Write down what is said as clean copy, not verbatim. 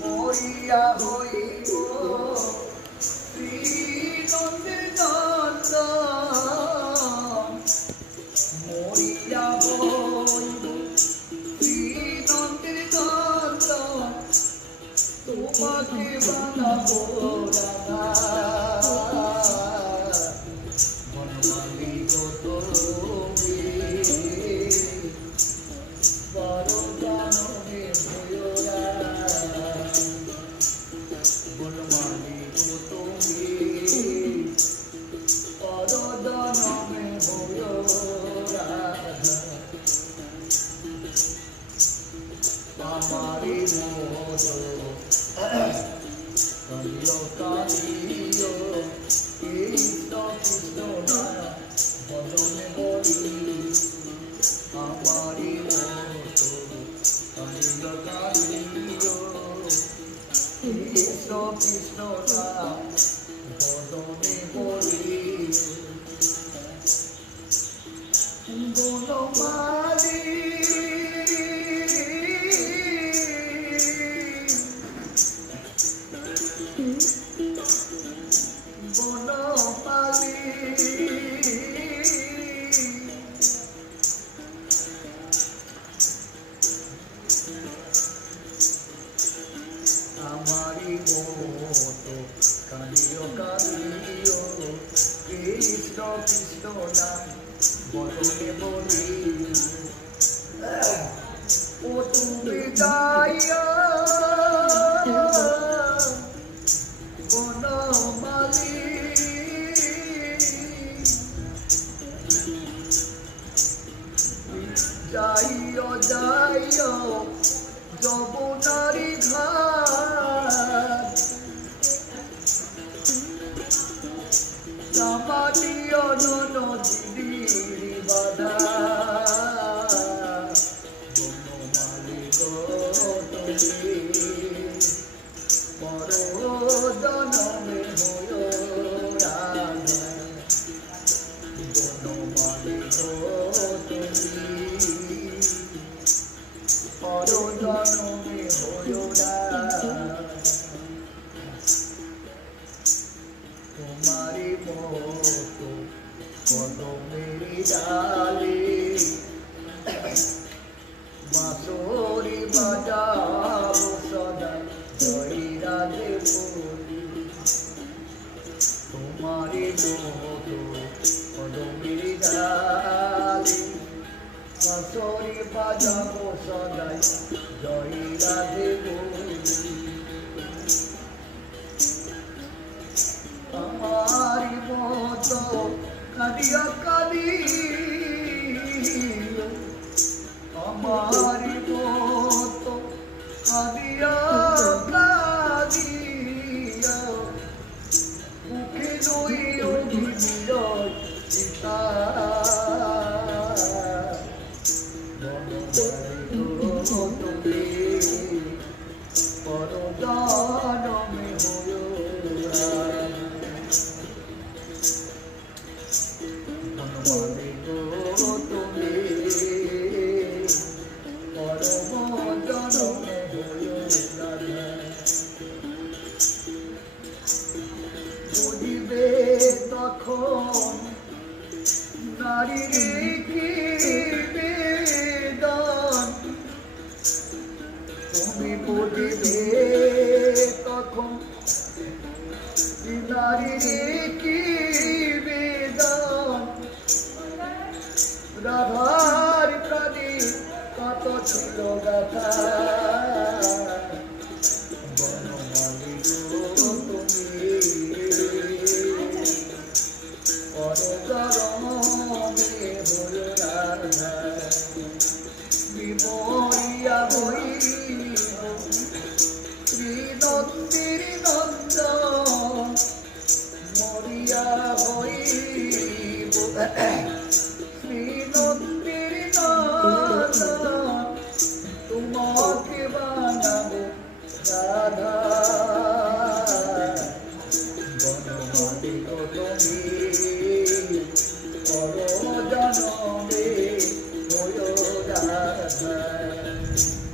মরিয়া হইব শ্রীনন্দের নন্দ, মরিয়া হইব শ্রীনন্দের নন্দ, তোমাকে বানাবো রাধা। বনমালী গো তুমি বড় জানবে ভয়রা, বনমালী গো তুমি বড় জানবে ভয়রা। আমারি মোদ কালিও কালিও কৃষ্ণ কৃষ্ণ না বদনে বলি। আমারি মোদ কালিও কালিও কৃষ্ণ কৃষ্ণ না বদনে বলি। বনমালী বনমালী আমারি মতো কালিও কালিও কৃষ্ণ কৃষ্ণ নাম বদনে বলি। ও তুমি যাইয়া বনমালী, যাইও যাইও যমুনারি ঘাট, জামানিও নদীর বাধা। বনমালী গো তুমি বড় জনমে হইও রাধা। বনমালী গো তুমি বড় জনমে হইও রাধা। তোমারি মতো কদমের ডালে বাঁশরি বাজাবো সদাই জয় রাধে বলি। তোমারি মতো কদমের ডালে বাঁশরি বাজাবো সদাই জয় রাধে বলি। আমারি মতো কাঁদিয়া কাঁদিও, আমারি মতো কাঁদিয়া কাঁদিও, মুখে নইও বিজয় পিতা। বনমালী গো তুমি বড় জানমে হইও রাধা। বনমালী গো তুমি পরম জনমে হইও রাধা। বুঝিবে তখন নারীর কি বেদন, তুমি বুঝিবে তখন নারীর কি বেদন। রাধার প্রাণী কত ছিল গাথা। বনমালী গো তুমি বড় জনমে হইও রাধা। বিমরিয়া হইব শ্রীনন্দের নন্দ, মরিয়া হইব শ্রীনন্দের নন্দ, তোমাকে বানাবো রাধা। বনমালী গো তুমি বড় জনমে হইও রাধা। রাধা